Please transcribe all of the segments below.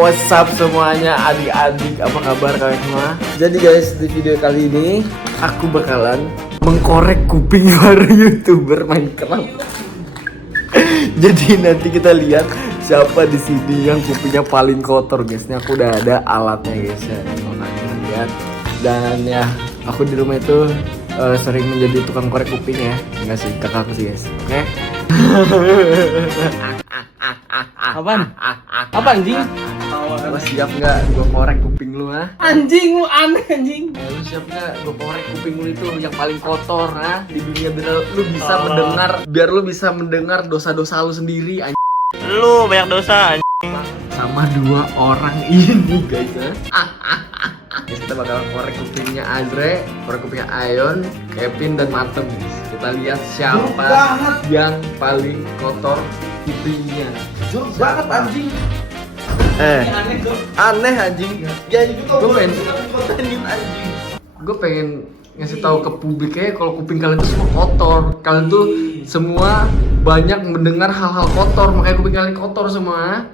what's up semuanya, adik-adik, apa kabar kalian semua? Jadi guys, di video kali ini aku bakalan mengkorek kuping para YouTuber Minecraft. Jadi nanti kita lihat siapa di sini yang kupingnya paling kotor guys. Ini aku udah ada alatnya guys ya. Lihat. Dan ya, aku di rumah itu sering menjadi tukang korek kuping ya. Enggak sih, kakakku sih guys. Oke. Apaan? Apa anjing? Lu siap nggak gue korek kuping lu ah? Anjing lu aneh anjing. Lu siap nggak gue korek kuping lu itu yang paling kotor ah di dunia, biar lu bisa mendengar, biar lu bisa mendengar dosa-dosa lu sendiri anjing. Lu banyak dosa anjing. Sama dua orang ini guys ah. Guys, kita bakal korek kupingnya Andre, korek kupingnya Ayon, Kevin dan Matem guys. Kita lihat siapa yang paling kotor kupingnya. Jujur banget anjing. Aneh anjing. Ya juga Gue pengen kontenin anjing. Gue pengen ngasih tahu ke publiknya kalau kuping kalian tuh semua kotor. Kalian tuh semua banyak mendengar hal-hal kotor, makanya kuping kalian kotor semua.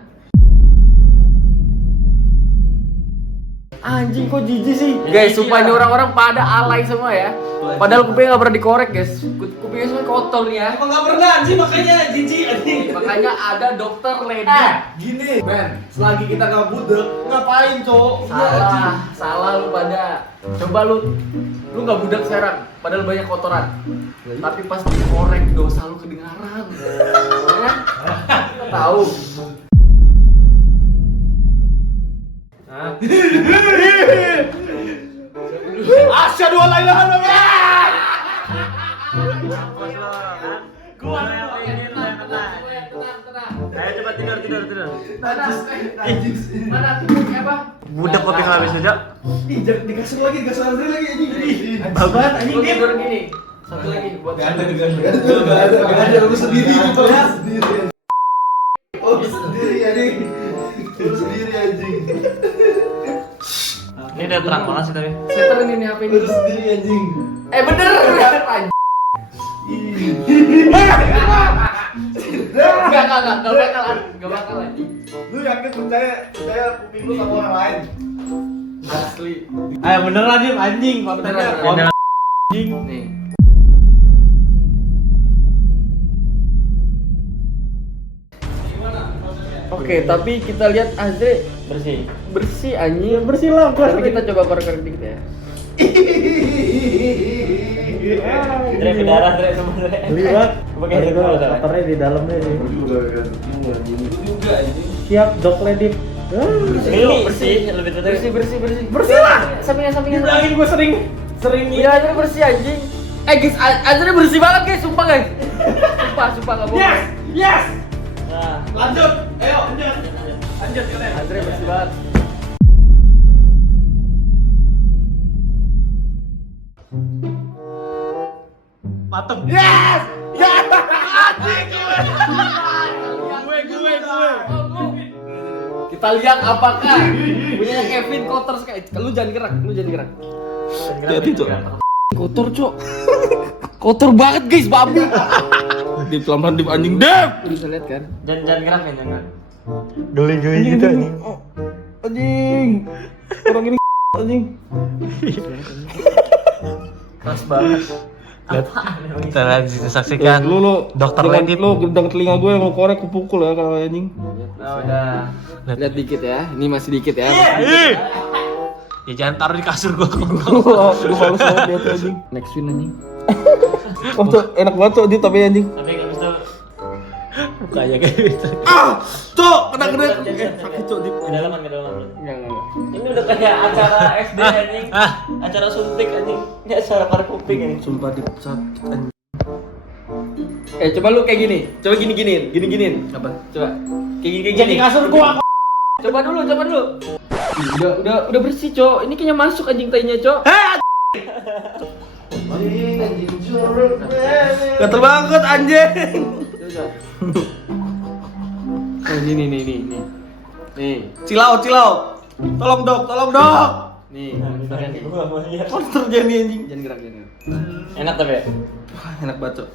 Anjing kok jijik sih. Guys, sumpah ini orang-orang pada alay semua ya. Padahal kupingnya nggak pernah dikorek guys. Kupingnya semua kotor nih ya. Emang nggak pernah anjing, makanya jijik anjing. Makanya ada dokter Lady. Gini, Ben, selagi kita nggak budek, ngapain cowok? Salah lu pada. Coba lu nggak budak sekarang, padahal banyak kotoran. Tapi pas dikorek dosa lu kedengaran. Ya? Tahu. Asyhadu an la ilaha illallah. Gua ayo coba tidur. Mana kupingnya apa? Budak kopi habis aja. Ih, jangan dikasih lagi anjing. Babat anjing Gua dia. tidur gini. Satu lagi buat Gak ada, lu sendiri itu ya. Oh, sendiri anjing. Lu sendiri anjing. Ini udah terang banget sih tapi. seterin ini HP ini. Lu sendiri anjing. Bener. Anjing. Gak bakal anjing. Lu yakin percaya kuping lu sama orang lain? Asli. Ayo beneran dia anjing, kontennya Beneran. anjing. Nih. Oke, tapi kita lihat Azre bersih anjing. Bersih lah gua. Tapi kita coba korek-korek dikit ya. Dre berdarah Dre sama Dre. Lihat, Pakai headphone salah. kotornya di dalamnya nih. Juga anjing. Siap, dok ledip. Ini bersih, lebih tepatnya Bersih. Bersih lah. Sampingan. Bilangin gue sering Iya, Azre bersih anjing. Guys, Azre bersih banget guys, sumpah guys. Sumpah enggak bohong. Yes. Nah, Lanjut. Ayo, lanjut kalian. Azre bersih banget. Matem. Yes! Kita lihat apakah punya Kevin kotor sekali. Lu jangan gerak. Hati-hati, Cok. Kotor, Cok. Kotor banget, guys, babi. Di pelan-pelan di anjing dep. Lu bisa lihat kan? Jangan gerak ya, jangan. Geli-geli gitu anjing. Anjing. Orang ini anjing. Keras banget. Kita lanjut saksikan. Lu Dokter jangan Ledit. lu gendang telinga gue yang lu korek ku pukul ya kalau anjing. Nah, udah. Lihat dikit ya. Ini masih dikit ya. Ya jangan taruh di kasur gua. Gua males banget lihat anjing. Next win anjing. Oh, Cok, enak banget Cok di tapi anjing. Tapi enggak bisa. Mukanya kayak gitu. Cok, kena sakit Cok di. Ke dalam. Enggak. Ini udah kayak acara SD anjing. Acara suntik anjing. Ini acara korek kuping anjing. Sumpah sakit anjing. Coba lu kayak gini. Coba gini-giniin. Apa? Coba. Kayak gini. Jadi kasur gua. Coba dulu. Udah bersih, Cok. Ini kayaknya masuk anjing tainya, Cok. Anjing jorok. Gatel banget anjing. Coba. Oh, ini. Nih. Cilau. Tolong dok. Nih. Monster jadi anjing. Jangan gerak. Enak tapi ya? Wah, enak banget Cok.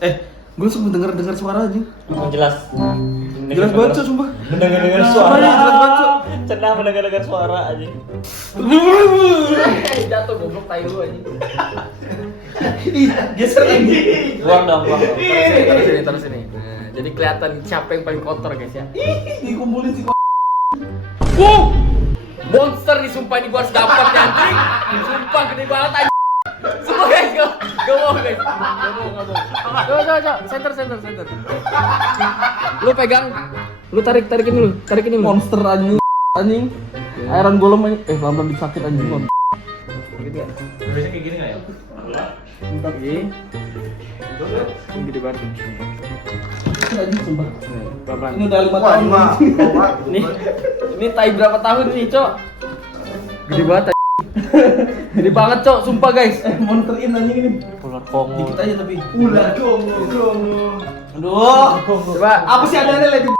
Gue langsung dengar suara anjing. Jelas. Jelas banget Cok, sumpah. Dengar Suaranya jelas banget Cok. Cenah mendengar suara aja. Jatuh goblok tai lu anjing. Geser lagi. Buang dong. Terus ini. Nah, jadi kelihatan siapa yang paling kotor guys ya. Dikumpulin si Wow! Monster nih sumpah ini gua harus dapat nih, anjing. Sumpah gede banget anjing. Semua guys, gak mau guys. Gak mau. Coba. Center. Lu pegang. Lu tarikin dulu. monster anjing. Iron Golem anjing. Pelan-pelan disakit anjing. Gitu ya. Biasanya kayak gini enggak ya? Ini gede banget. Anjing sumpah. Pelan-pelan. Ini udah 5 tahun. Ini tai berapa tahun nih, Cok? Gede banget. Gede banget, Cok. Sumpah, guys. Monsterin anjing ini. Ular Kongo. Dikit aja tapi. Ular Kongo. Aduh. Coba. Apa sih ada lagi?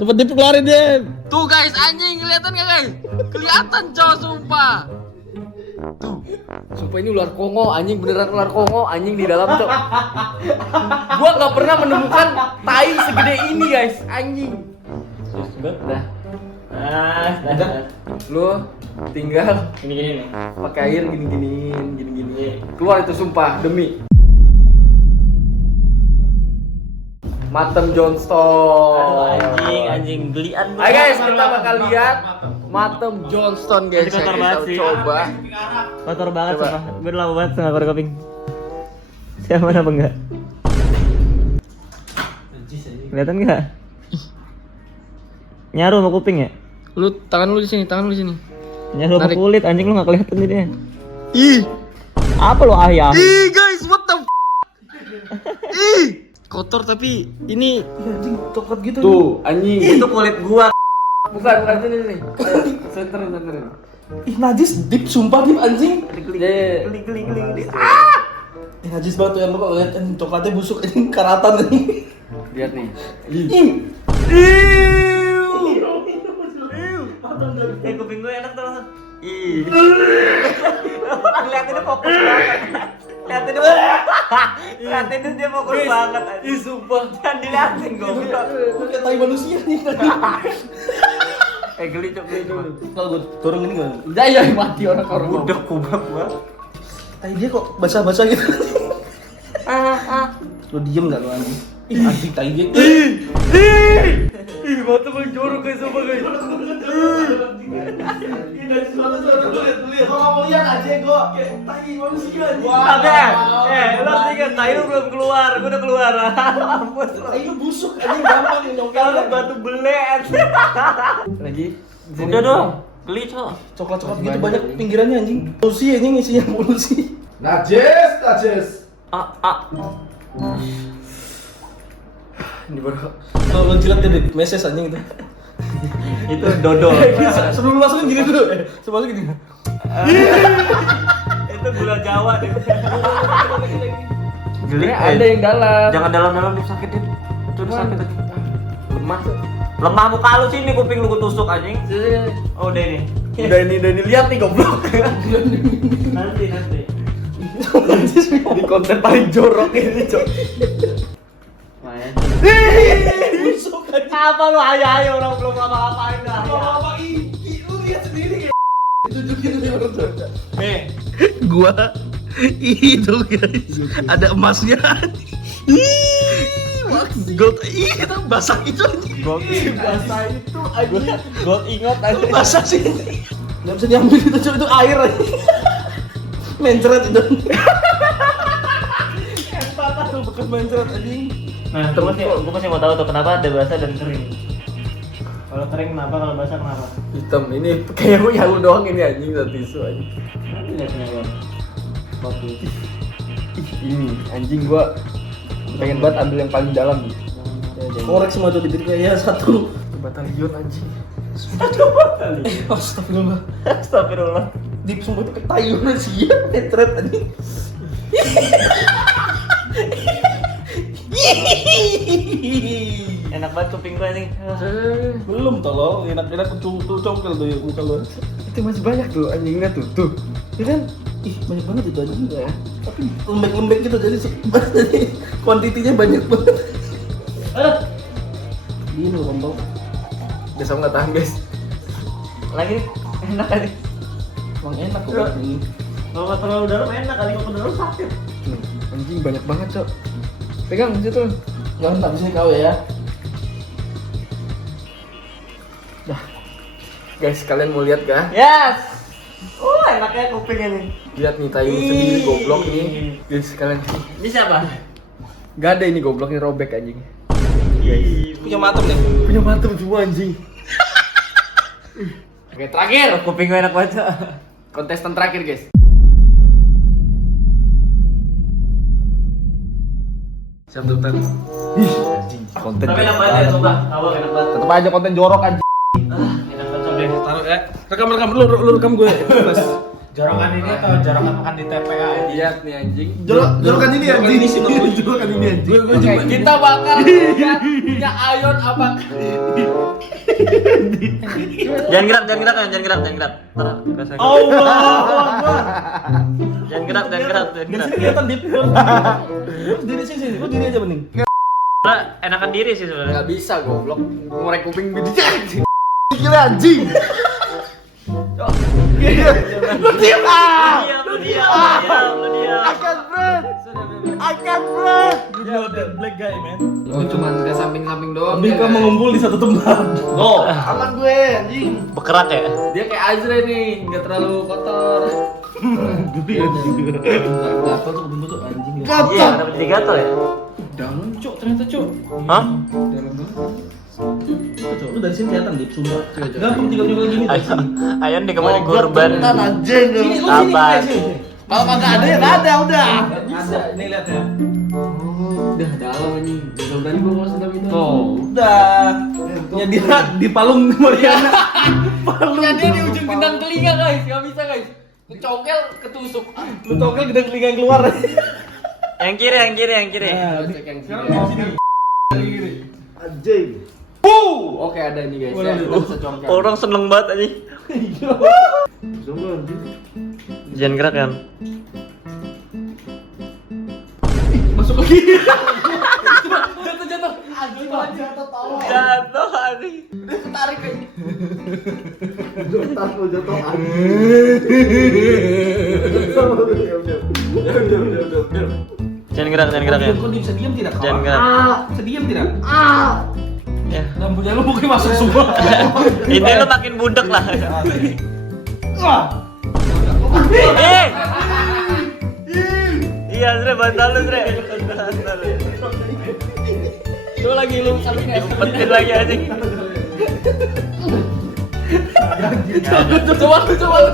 Cepet Dip keluarin Dip. Tuh, guys, anjing kelihatan enggak, guys? Kelihatan, Cok, sumpah. Tuh. Sumpah ini ular Kongo, anjing beneran ular Kongo, anjing di dalam, Cok. Gua nggak pernah menemukan tai segede ini, guys. Anjing. Dah. Nah. Lu tinggal Gini nih. pakai air gini. Keluar itu sumpah demi Matem Johnston. Aduh, anjing gelian gua. Hai guys, kita bakal lihat Matem Johnston guys. Masih kotor Ya, banget kita sih. coba. Kotor banget Coba. sumpah. Gue udah lama banget nggak korek kuping. Siapa apa enggak? Kelihatan enggak? Nyaru sama kuping ya? Lu tangan lu di sini. Nyaru sama Tarik. kulit, anjing lu enggak kelihatan dia. Ih, Apa lu ayam? guys, what the Ih, kotor tapi ini Anjing coklat gitu. tuh anjing. Itu kulit gua. Bukan ini. Senterin. Ih najis Dip sumpah Dip anjing. Ya. Geli. Najis banget tuh yang lu kok lihat anjing coklatnya busuk anjing karatan anjing. Lihat nih. Kuping gue enak tuh. Ih. Lihatin dia fokus banget. Lihatin dia fokus banget aja. Ih, sumpah. Jangan dilihatin gue. Lu kayak tai manusia nih. Geli cok. Kalau gue dorong ini gak? Udah ya mati orang Budak kubak gua. Tai dia kok basah-basah gitu. Lu diem gak lu anjing? Ih anjing tai dia. Ih, mata paling jorok guys, sumpah guys. Kalau mau lihat aja gue kayak tai manusia nih. Lu ingat tai lu belum keluar, gua udah keluar. Ampun lu. Tai lu busuk anjing gampang nyongkel. Kalau lu batu belet. Lagi. Udah dong. Geli, Cok. Coklat-coklat gitu banyak pinggirannya anjing. Polusi anjing isinya polusi. Najis. Ini baru. Kalau lu jilat dia Dip, meses anjing itu. Itu dodol. Sebelum masukin gini dulu. Sebelum masukin gini. Itu gula Jawa deh. Geli ada yang dalam. Jangan dalam-dalam dia sakit deh. Itu udah sakit tadi. Lemah tuh. Lemah muka lu sini, kuping lu gua tusuk anjing. Oh, udah ini. Udah ini lihat nih goblok. Nanti. Di konten paling jorok ini, Cok. Main. Busuk anjing. Apa lu ayo orang belum ngapa-ngapain dah. Apa ini? Lu lihat sendiri ya. Tunjukin dulu orang tua. Nih, Gua itu guys. Ada emasnya. Gold itu basah itu anjing. gold Basah itu anjing. gold ingot aja. Basah sih. Enggak bisa diambil itu Cok. Itu air anjing. Mencret itu. Patah tuh bekas mencret anjing. Nah, gua masih mau tahu tuh kenapa ada basah dan kering. Kalau kering kenapa, kalau basah kenapa? Hitam ini kayak ya lu doang ini anjing satu tisu anjing. Lihat nih, Bang. Bagus. Ini anjing gua pengen banget ambil yang paling dalam nih. Korek semua tuh diberi kayak satu. Batalion anjing. Astagfirullah. Astagfirullah. Dip sumpah itu ketayu sih ya. Mencret anjing. Enak banget kuping gua nih. Belum tolong, enak-enak congkel tuh muka lu. Itu masih banyak tuh anjingnya tuh. Ya kan? Ih, banyak banget itu anjing ya. Tapi lembek-lembek gitu jadi kuantitinya banyak banget. Gini loh, Bang. Besok nggak tahan guys. Lagi enak kali. Emang enak kok ini. Kalau nggak terlalu dalam enak kali, kalau terlalu sakit. Anjing banyak banget cok. Pegang situ. Jangan tak bisa kau ya. Dah. Guys, kalian mau lihat kah? Yes. Enaknya kupingnya nih. Lihat nih tayu sendiri goblok nih. Guys, kalian. Ini siapa? Gak ada ini goblok nih robek anjing. Punya matem nih. Punya matem semua anjing. Oke, terakhir. Kuping gue enak banget. Kontestan terakhir, guys. Siap tepuk tangan. Anjing, konten. Tapi enak banget ya, coba. Awal enak banget. Tetep aja konten jorok anjing. Enak banget coba. Taruh ya. Rekam lu rekam gue. Jorokan ini atau jorokan makan di TPA ini? Lihat nih anjing. Jorokan ini anjing. Jorokan ini anjing. Oke, kita bakal lihat punya Ayon apa. Jangan gerak. Taruh, kasih. Jangan gerak. Kelihatan dip. Diri sini. Lu diri aja mending. Nah, enakan diri sih sebenarnya. Gak bisa goblok. Ngorek kuping gede anjing. Gila anjing. Lu diam. I can't breathe. Black guy, man. Lu cuma ke samping-samping doang. Lebih ke mengumpul di satu tempat. Oh, aman gue anjing. Bekerak ya? Dia kayak Azra nih, nggak terlalu kotor. Gatal tuh kuping tuh anjing. Iya, kenapa jadi gatal ya? Dalam cuk ternyata cuk. Hah? Dalam banget. Cuk, lu dari sini kelihatan dip sumpah. Gampang tinggal gini dari sini. Ayon dikembali korban. Anjing. Sini, lu Sabar. sini. Kalau kagak ada ya nggak ada udah. Ada, ini lihat ya. Udah dalam anjing. Udah berani gua masuk dalam itu. Oh, udah. Ya dia di palung Mariana. Ya dia di ujung gendang telinga guys, nggak bisa guys. Kecokel ketusuk. Lu tau kan gedang telinga yang keluar. Yang kiri. Nah, Cek yang sekarang kiri. mau sini. Dari kiri. Anjing. Oke ada ini guys. Ya, Boleh. kita bisa congkel. Orang seneng banget aja. Coba anjing. Jangan gerak kan? Masuk lagi. Jatuh. Aduh, jatuh tahu. Jatuh anjing. Udah ketarik aja. Jatuh anjing. Jangan gerak ya. Kok dia bisa diam tidak? kawan? Jangan gerak. Bisa diam tidak? Ya. Rambutnya lu pokoknya masuk semua. Ini lu makin budek lah. Eh. Iya, Zre, bantal lu, Zre. Coba lagi lu samping guys. Diumpetin lagi anjing. Coba lu. Coba.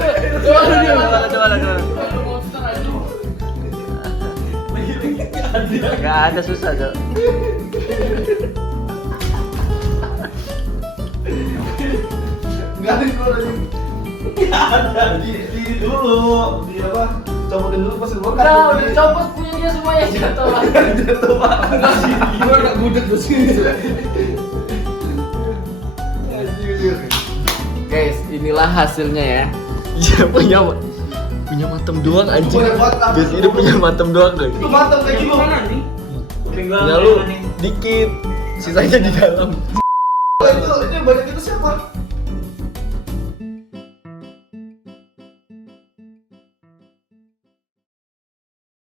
Gak ada susah, Cok. Enggak ada keluar anjing. Ada di dulu. Di apa? Copotin dulu pas keluar kan. Udah copot punya dia semuanya jatuh lah. Jatuh Pak. Gua enggak gudeg di sini. Guys, inilah hasilnya ya. Iya punya matem doang anjing. Punya matem. Guys, ini punya matem doang guys. Itu mantap kayak gitu. Ya lu dikit, sisanya di dalam. Itu banyak itu siapa?